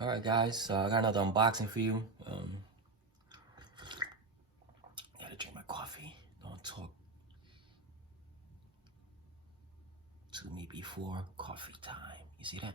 Alright guys, so I got another unboxing for you. Gotta drink my coffee. Don't talk to me before coffee time. You see that?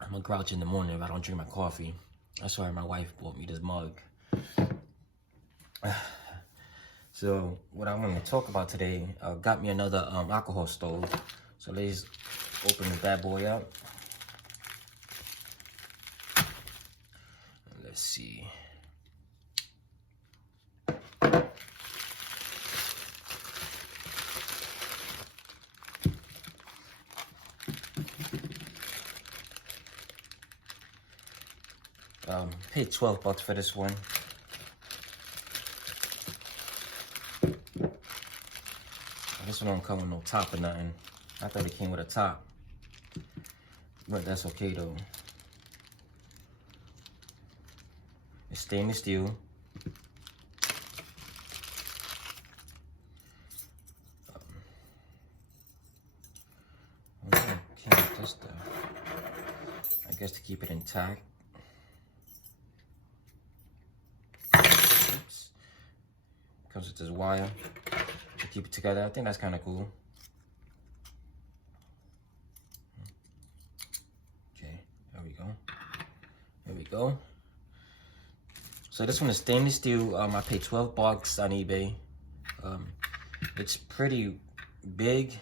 I'm a grouch in the morning if I don't drink my coffee. That's why my wife bought me this mug. So what I want to talk about today, got me another alcohol stove. So let's open the bad boy up. Let's see. Paid $12 for this one. This one don't come with no top or nothing. I thought it came with a top, but that's okay though. It's stainless steel. Can't just, I guess to keep it intact. Oops. Comes with this wire to keep it together. I think that's kind of cool. Okay, there we go. There we go. So this one is stainless steel. I paid $12 on eBay. It's pretty big.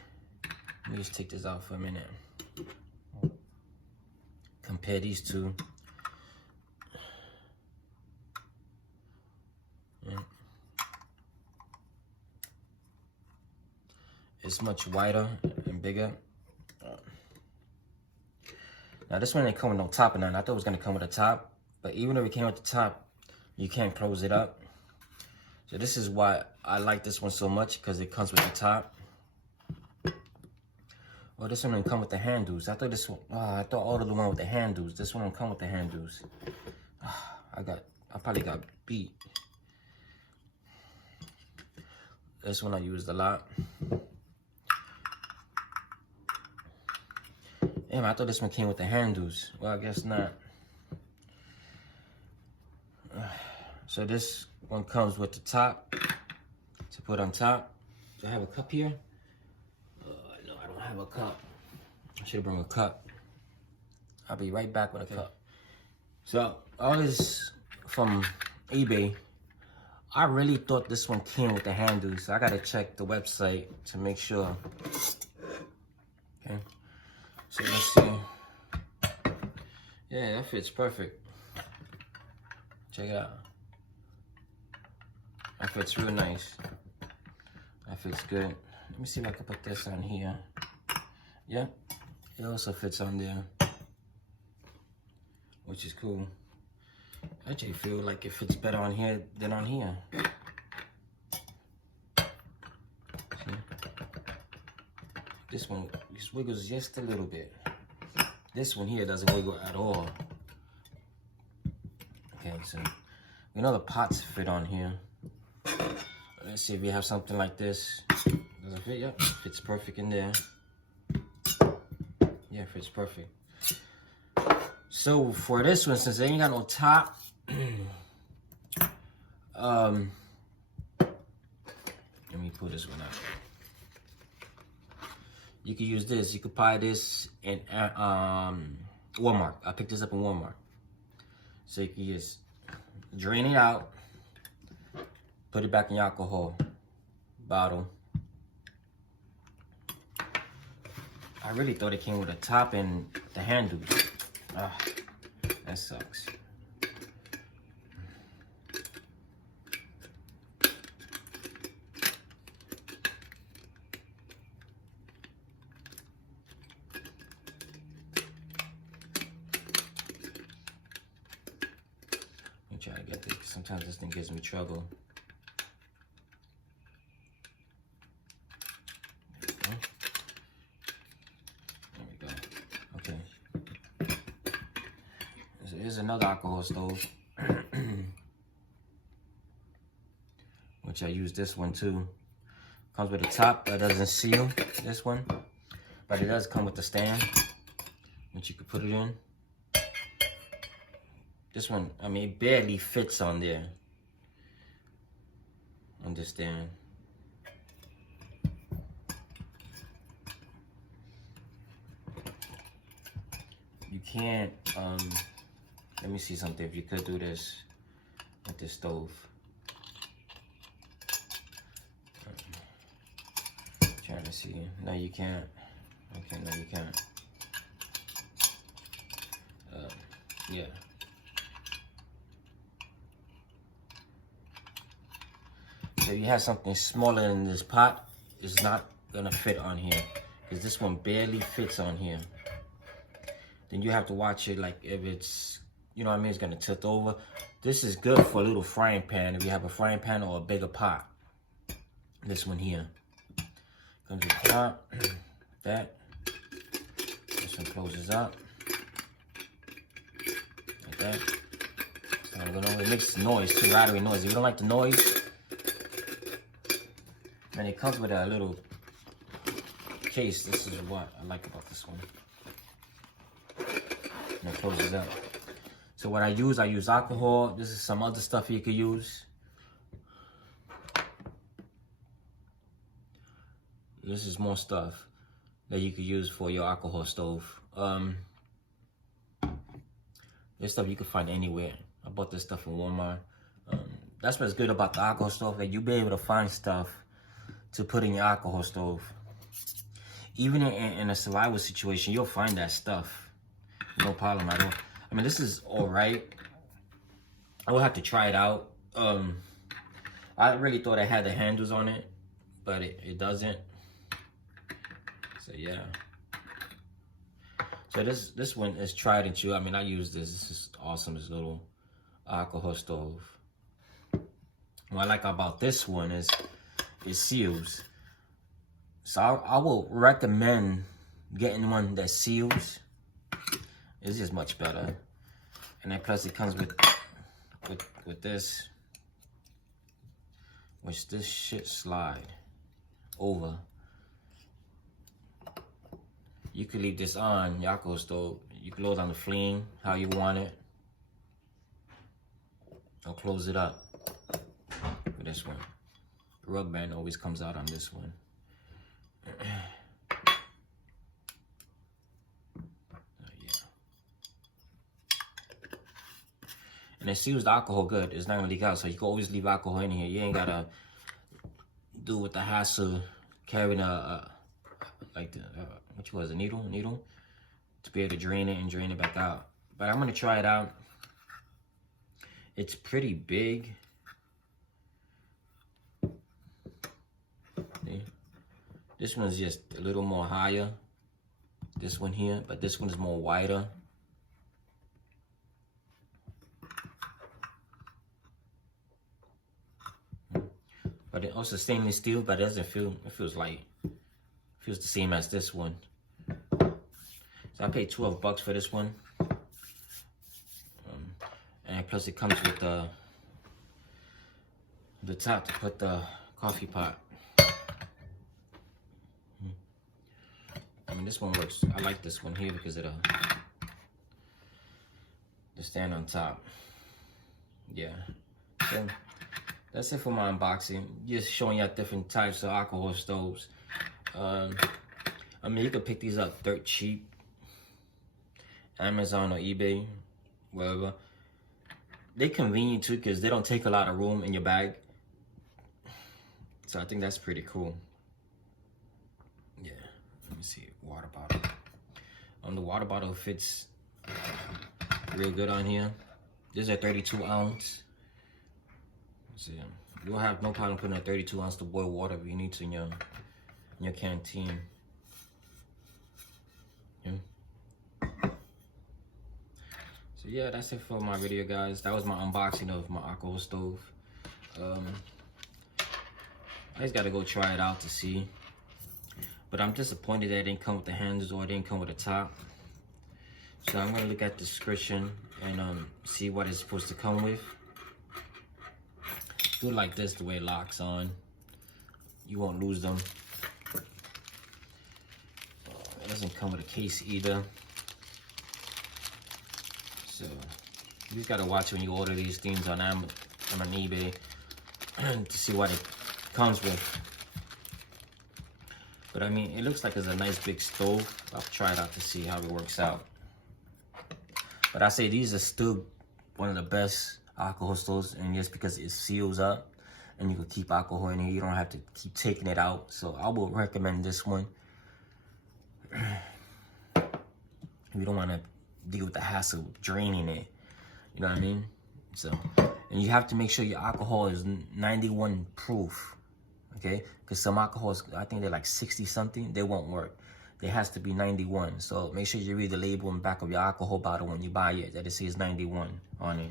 Let me just take this out for a minute. Compare these two. It's much wider and bigger. Now this one didn't come with no top or nothing. I thought it was gonna come with a top, but even if it came with the top, you can't close it up. So this is why I like this one so much, because it comes with the top. Well, this one didn't come with the handles. I thought this one, I thought all of the one with the handles. This one don't come with the handles. I probably got beat. This one I used a lot. Damn, I thought this one came with the handles. Well, I guess not. So this one comes with the top to put on top. Do I have a cup here? No, I don't have a cup. I should bring a cup. I'll be right back with a cup. So all this from eBay. I really thought this one came with the handles. So I gotta check the website to make sure. Okay. So let's see. Yeah, that fits perfect. Check it out. That fits real nice. That fits good. Let me see if I can put this on here. Yeah, it also fits on there, which is cool. I actually feel like it fits better on here than on here. See? This one just wiggles just a little bit. This one here doesn't wiggle at all. Okay, so we know the pots fit on here. Let's see if we have something like this. Does it fit? Yep, fits perfect in there. Yeah, fits perfect. So for this one, since they ain't got no top, let me pull this one out. You could use this. You could buy this in Walmart. I picked this up in Walmart. So you can just drain it out, put it back in your alcohol bottle. I really thought it came with a top and the handles. That sucks. Let me try to get this. Sometimes this thing gives me trouble. There we go. Okay. So here's another alcohol stove. Which I use this one too. Comes with a top that doesn't seal, this one. But it does come with the stand, which you could put it in. This one, I mean, it barely fits on there. On this stand. You can't, let me see something. If you could do this with this stove. Trying to see. No, you can't. Okay, no, you can't. Yeah. So if you have something smaller than this pot, it's not gonna fit on here. Because this one barely fits on here. Then you have to watch it, like if it's, you know what I mean, it's gonna tilt over. This is good for a little frying pan if you have a frying pan or a bigger pot. This one here. Comes with the top, that. This one closes up. Like that. It makes noise too, rattling noise. If you don't like the noise, and it comes with a little case. This is what I like about this one. And it closes up. So what I use alcohol. This is some other stuff you could use. This is more stuff that you could use for your alcohol stove. This stuff you can find anywhere. I bought this stuff in Walmart. That's what's good about the alcohol stove, that you'll be able to find stuff to put in your alcohol stove. Even in a survival situation, you'll find that stuff. No problem at all. I mean, this is all right. I will have to try it out. I really thought it had the handles on it, but it doesn't. So yeah. So this one is tried and true. I mean, I use this. This is awesome. This little alcohol stove. What I like about this one is it seals. So I will recommend getting one that seals. It's just much better. And then plus it comes with this, which this shit slide over. You could leave this on your alcohol stove. You can lower down the flame how you want it. I'll close it up with this one. The rubber band always comes out on this one. And it seals the alcohol good. It's not gonna leak out, so you can always leave alcohol in here. You ain't gotta do with the hassle carrying like the what you was a needle to be able to drain it and drain it back out. But I'm gonna try it out. It's pretty big. See? This one's just a little more higher. This one here, but this one is more wider. But it also stainless steel, but it doesn't feel, it feels light. It feels the same as this one. So I paid $12 for this one. And plus it comes with the top to put the coffee pot. I mean, this one works. I like this one here because of the stand on top. Yeah. So that's it for my unboxing. Just showing you different types of alcohol stoves. I mean, you can pick these up dirt cheap. Amazon or eBay, wherever. They're convenient too because they don't take a lot of room in your bag. So I think that's pretty cool. Yeah, let me see, water bottle. The water bottle fits real good on here. This is a 32 ounce. So you'll have no problem putting a 32 ounce to boil water if you need to in your canteen. Yeah. So yeah, that's it for my video, guys. That was my unboxing of my alcohol stove. I just gotta go try it out to see. But I'm disappointed that it didn't come with the handles or it didn't come with the top. So I'm gonna look at the description and see what it's supposed to come with. Do it like this, the way it locks on. You won't lose them. It doesn't come with a case either. So you just gotta watch when you order these things on Amazon, on eBay, to see what it comes with. But I mean, it looks like it's a nice big stove. I'll try it out to see how it works out. But I say these are still one of the best alcohol stoves, and just because it seals up and you can keep alcohol in here, you don't have to keep taking it out. So I will recommend this one. You don't want to deal with the hassle of draining it. You know what I mean? So, and you have to make sure your alcohol is 91 proof. Okay? Because some alcohols, I think they're like 60 something, they won't work. It has to be 91. So make sure you read the label on the back of your alcohol bottle when you buy it, that it says 91 on it.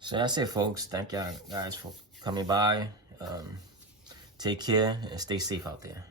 So that's it, folks. Thank y'all guys for coming by. Take care and stay safe out there.